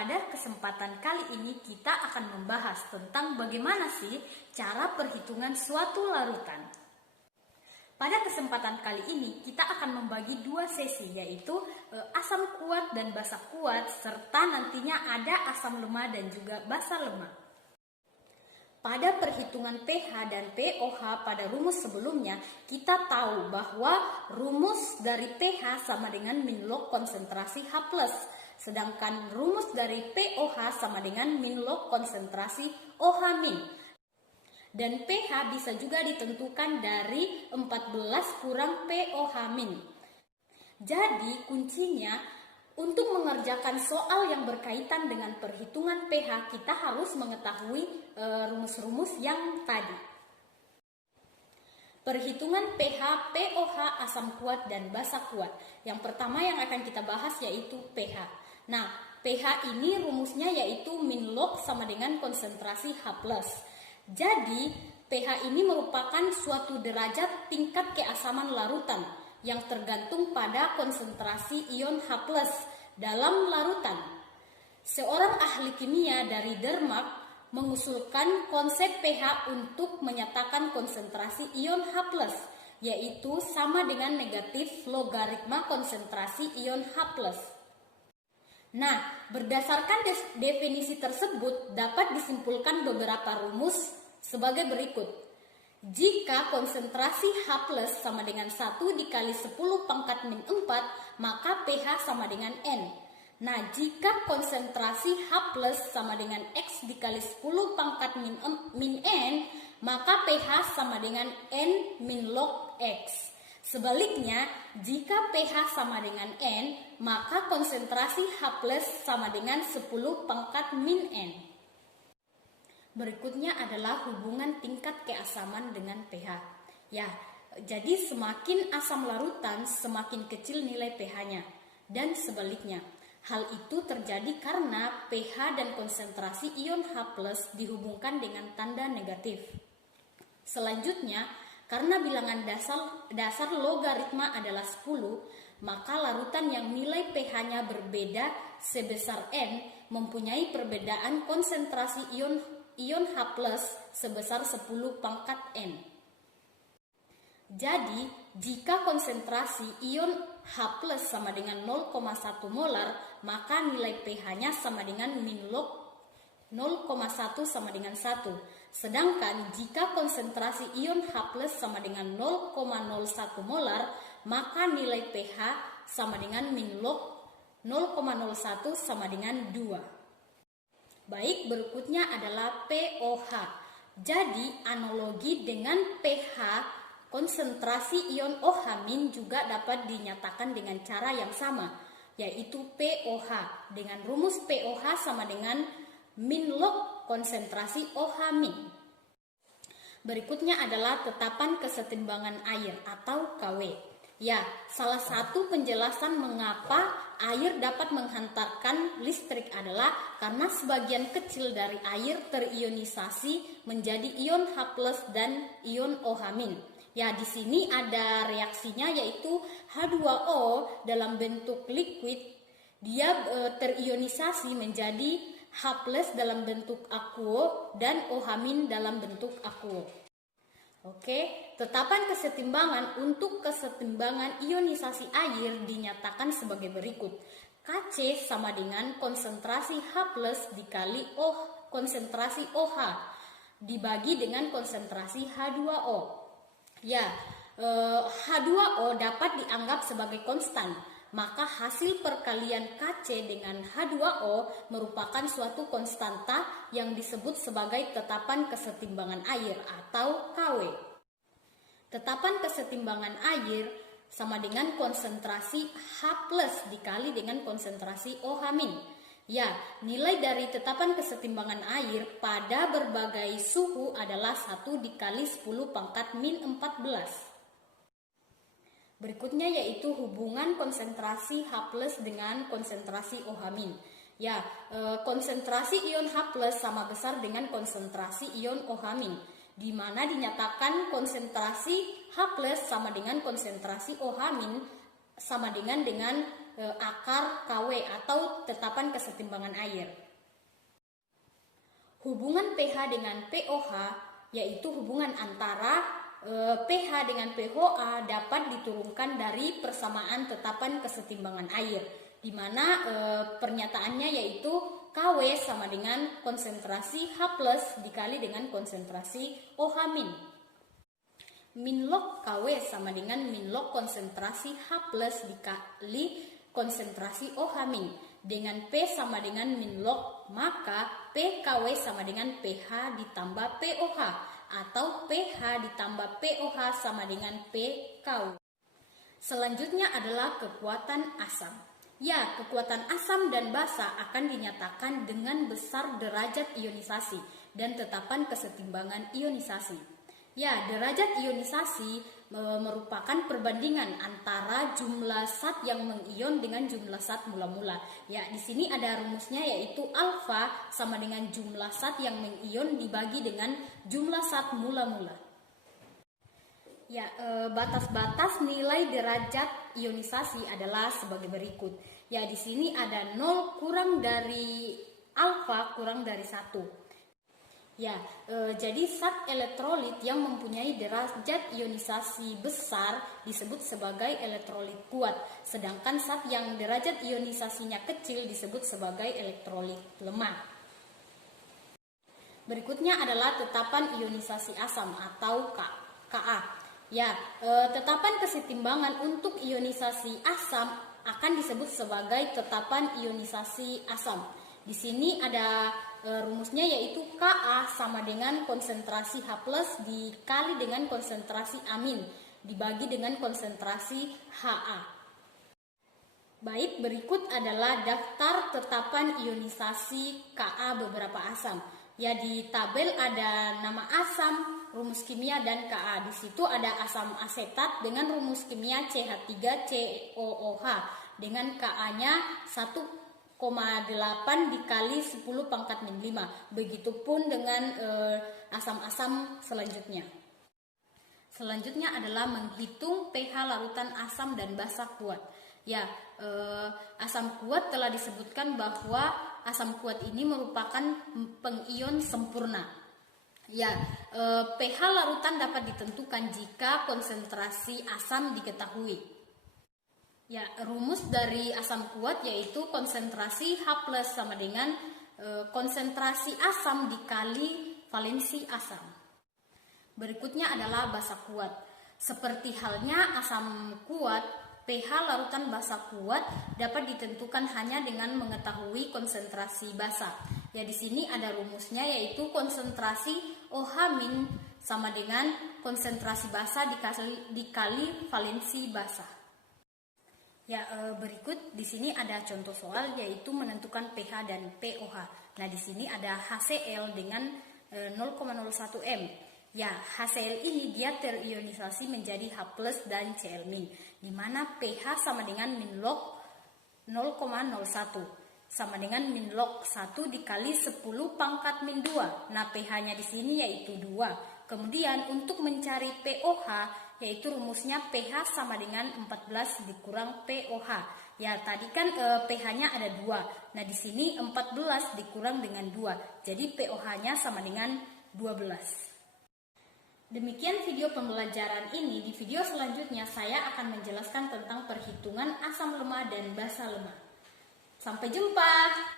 pada kesempatan kali ini kita akan membahas tentang bagaimana sih cara perhitungan suatu larutan. Pada kesempatan kali ini kita akan membagi dua sesi, yaitu asam kuat dan basa kuat, serta nantinya ada asam lemah dan juga basa lemah. Pada perhitungan pH dan pOH pada rumus sebelumnya, kita tahu bahwa rumus dari pH sama dengan min log konsentrasi H+. Sedangkan rumus dari pOH sama dengan min log konsentrasi OH-. Dan pH bisa juga ditentukan dari 14 kurang pOH-. Jadi kuncinya untuk mengerjakan soal yang berkaitan dengan perhitungan pH, kita harus mengetahui rumus-rumus yang tadi. Perhitungan pH, pOH, asam kuat, dan basa kuat. Yang pertama yang akan kita bahas yaitu pH. Nah, pH ini rumusnya yaitu min log sama dengan konsentrasi H+. Jadi, pH ini merupakan suatu derajat tingkat keasaman larutan yang tergantung pada konsentrasi ion H+ dalam larutan. Seorang ahli kimia dari Denmark mengusulkan konsep pH untuk menyatakan konsentrasi ion H+, yaitu sama dengan negatif logaritma konsentrasi ion H+. Nah, berdasarkan definisi tersebut dapat disimpulkan beberapa rumus sebagai berikut. Jika konsentrasi H+ sama dengan 1 dikali 10 pangkat min 4, maka pH sama dengan N. Nah, jika konsentrasi H+ sama dengan X dikali 10 pangkat min N, maka pH sama dengan N min log X. Sebaliknya, jika pH sama dengan N, maka konsentrasi H+ sama dengan 10 pangkat min N. Berikutnya adalah hubungan tingkat keasaman dengan pH. Ya, jadi semakin asam larutan, semakin kecil nilai pH-nya. Dan sebaliknya, hal itu terjadi karena pH dan konsentrasi ion H+ dihubungkan dengan tanda negatif. Selanjutnya, karena bilangan dasar logaritma adalah 10, maka larutan yang nilai pH-nya berbeda sebesar N mempunyai perbedaan konsentrasi ion H+ sebesar 10 pangkat N. Jadi, jika konsentrasi ion H+ sama dengan 0,1 molar, maka nilai pH-nya sama dengan min log 0,1 sama dengan 1. Sedangkan jika konsentrasi ion H+ sama dengan 0,01 molar, maka nilai pH sama dengan min log 0,01 sama dengan 2. Baik, berikutnya adalah pOH. Jadi, analogi dengan pH, konsentrasi ion OH- juga dapat dinyatakan dengan cara yang sama, yaitu pOH. Dengan rumus pOH sama dengan min log konsentrasi OH-. Berikutnya adalah tetapan kesetimbangan air atau KW. Ya, salah satu penjelasan mengapa air dapat menghantarkan listrik adalah karena sebagian kecil dari air terionisasi menjadi ion H+ dan ion OH-. Ya, di sini ada reaksinya yaitu H2O dalam bentuk liquid, dia terionisasi menjadi H+ dalam bentuk akuo dan OH- dalam bentuk akuo. Oke, tetapan kesetimbangan untuk kesetimbangan ionisasi air dinyatakan sebagai berikut. Kc sama dengan konsentrasi H+ dikali konsentrasi OH dibagi dengan konsentrasi H2O. Ya, H2O dapat dianggap sebagai konstan, maka hasil perkalian Kc dengan H2O merupakan suatu konstanta yang disebut sebagai tetapan kesetimbangan air atau KW. Tetapan kesetimbangan air sama dengan konsentrasi H+ dikali dengan konsentrasi OH-. Ya, nilai dari tetapan kesetimbangan air pada berbagai suhu adalah 1 dikali 10 pangkat min 14. Berikutnya yaitu hubungan konsentrasi H+ dengan konsentrasi OH-. Ya, konsentrasi ion H+ sama besar dengan konsentrasi ion OH-, di mana dinyatakan konsentrasi H+ sama dengan konsentrasi OH- sama dengan akar KW atau tetapan kesetimbangan air. Hubungan pH dengan pOH yaitu hubungan antara pH dengan pHa dapat diturunkan dari persamaan tetapan kesetimbangan air, di mana pernyataannya yaitu KW sama dengan konsentrasi H+ dikali dengan konsentrasi OH-. Min log KW sama dengan min log konsentrasi H+ dikali konsentrasi OH-. Dengan P sama dengan min log, maka PKW sama dengan pH ditambah pOH, atau pH ditambah pOH sama dengan PKW. Selanjutnya adalah kekuatan asam. Ya, kekuatan asam dan basa akan dinyatakan dengan besar derajat ionisasi dan tetapan kesetimbangan ionisasi. Ya, derajat ionisasi merupakan perbandingan antara jumlah zat yang mengion dengan jumlah zat mula-mula. Ya, di sini ada rumusnya yaitu alfa sama dengan jumlah zat yang mengion dibagi dengan jumlah zat mula-mula. Ya, batas-batas nilai derajat ionisasi adalah sebagai berikut. Ya, di sini ada 0 kurang dari alfa kurang dari 1. Ya, jadi zat elektrolit yang mempunyai derajat ionisasi besar disebut sebagai elektrolit kuat, sedangkan zat yang derajat ionisasinya kecil disebut sebagai elektrolit lemah. Berikutnya adalah tetapan ionisasi asam atau Ka. Ya, tetapan kesetimbangan untuk ionisasi asam akan disebut sebagai tetapan ionisasi asam. Di sini ada rumusnya yaitu Ka sama dengan konsentrasi H+ dikali dengan konsentrasi amin dibagi dengan konsentrasi Ha. Baik, berikut adalah daftar tetapan ionisasi Ka beberapa asam. Ya, di tabel ada nama asam, rumus kimia, dan Ka. Di situ ada asam asetat dengan rumus kimia CH3COOH dengan Ka-nya 1,8 dikali 10 pangkat min 5. Begitupun dengan asam-asam selanjutnya. Selanjutnya adalah menghitung pH larutan asam dan basa kuat. Ya, asam kuat telah disebutkan bahwa asam kuat ini merupakan pengion sempurna. Ya, pH larutan dapat ditentukan jika konsentrasi asam diketahui. Ya, rumus dari asam kuat yaitu konsentrasi H+ sama dengan konsentrasi asam dikali valensi asam. Berikutnya adalah basa kuat. Seperti halnya asam kuat, pH larutan basa kuat dapat ditentukan hanya dengan mengetahui konsentrasi basa. Ya, di sini ada rumusnya yaitu konsentrasi OH- sama dengan konsentrasi basa dikali valensi basa. Ya, berikut di sini ada contoh soal yaitu menentukan pH dan pOH. Nah, di sini ada HCl dengan 0,01 m. Ya, HCl ini dia terionisasi menjadi H+ dan Cl-, di mana pH sama dengan min log 0,01 sama dengan min log 1 dikali 10 pangkat min 2. Nah, pH-nya di sini yaitu 2. Kemudian untuk mencari pOH yaitu rumusnya pH sama dengan 14 dikurang pOH. Ya, tadi kan pH-nya ada 2. Nah, di sini 14 dikurang dengan 2. Jadi pOH-nya sama dengan 12. Demikian video pembelajaran ini. Di video selanjutnya saya akan menjelaskan tentang perhitungan asam lemah dan basa lemah. Sampai jumpa.